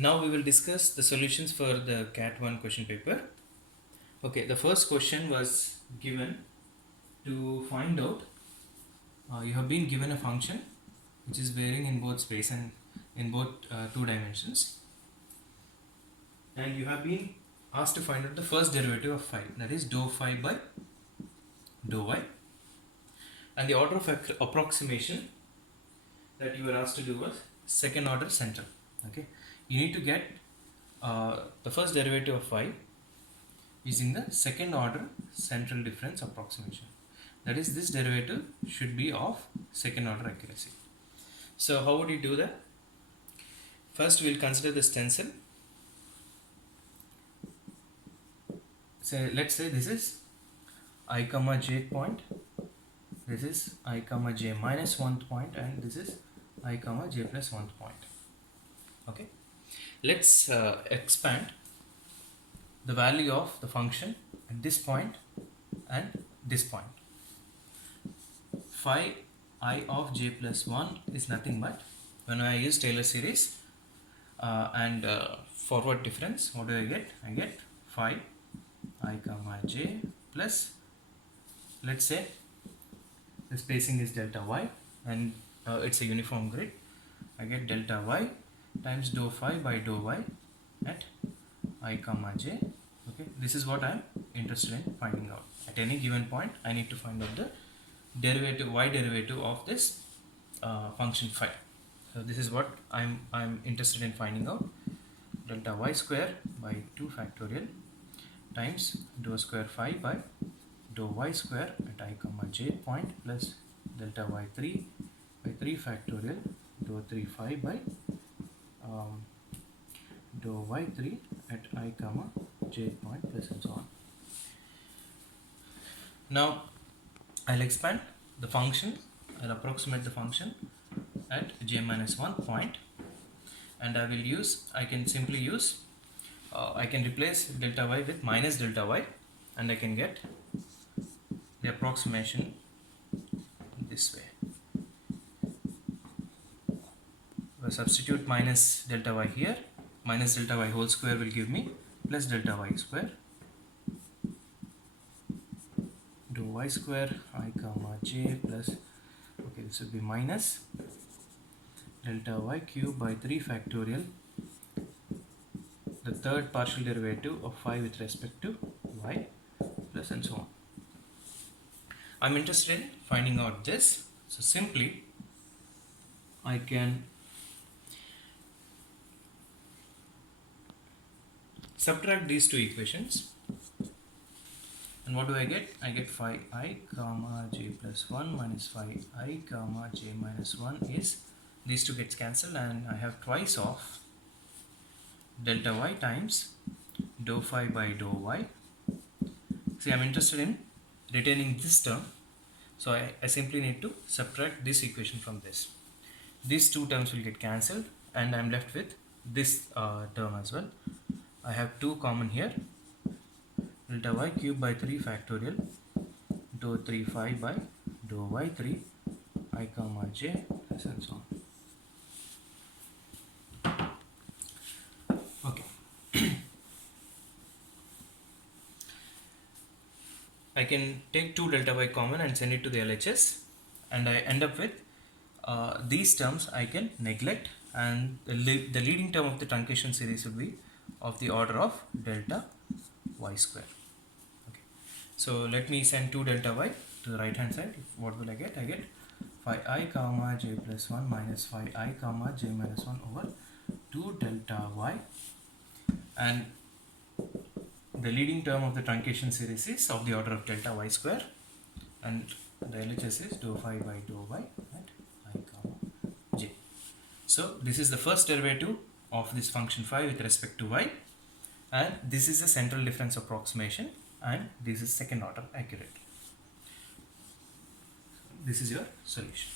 Now we will discuss the solutions for the CAT1 question paper. Okay, the first question was given to find out you have been given a function which is varying in both space and in both two dimensions, and you have been asked to find out the first derivative of phi, that is dou phi by dou y, and the order of approximation that you were asked to do was second order central. Okay, you need to get the first derivative of phi using the second order central difference approximation. That is, this derivative should be of second order accuracy. So how would you do that? First we will consider the stencil. So let's say this is I comma j point, this is I comma j minus 1th point, and this is I comma j plus 1th point. Okay, let's expand the value of the function at this point and this point. Phi I of j plus 1 is nothing but, when I use Taylor series and forward difference, what do I get? I get phi I comma j plus, let's say the spacing is delta y and it's a uniform grid. I get delta y times dou phi by dou y at I comma j. Okay, this is what I am interested in finding out. At any given point I need to find out the derivative, y derivative of this function phi. So this is what I'm interested in finding out. Delta y square by 2 factorial times dou square phi by dou y square at I comma j point plus delta y3 by 3 factorial dou 3 phi by dou y3 at I comma j point plus and so on. Now I'll expand the function, I'll approximate the function at j minus 1 point, and I can simply use I can replace delta y with minus delta y, and I can get the approximation this way. We'll substitute minus delta y here. Minus delta y whole square will give me plus delta y square dou y square I comma j plus, okay, this will be minus delta y cube by 3 factorial, the third partial derivative of phi with respect to y, plus and so on. I'm interested in finding out this, so simply I can subtract these two equations, and what do I get? I get phi I comma j plus 1 minus phi I comma j minus 1 is, these two gets cancelled, and I have twice of delta y times dou phi by dou y. See, I'm interested in retaining this term, so I simply need to subtract this equation from this. These two terms will get cancelled, and I'm left with this term as well. I have 2 common here, delta y cube by 3 factorial dou 3 phi by dou y3 I comma j plus and so on. Okay. I can take 2 delta y common and send it to the LHS, and I end up with these terms I can neglect, and the leading term of the truncation series will be of the order of delta y square. Okay. So let me send 2 delta y to the right hand side. What will I get? I get phi I comma j plus 1 minus phi I comma j minus 1 over 2 delta y, and the leading term of the truncation series is of the order of delta y square, and the LHS is dou phi by dou y at I comma j. So this is the first derivative of this function phi with respect to y, and this is a central difference approximation, and this is second order accurate. This is your solution.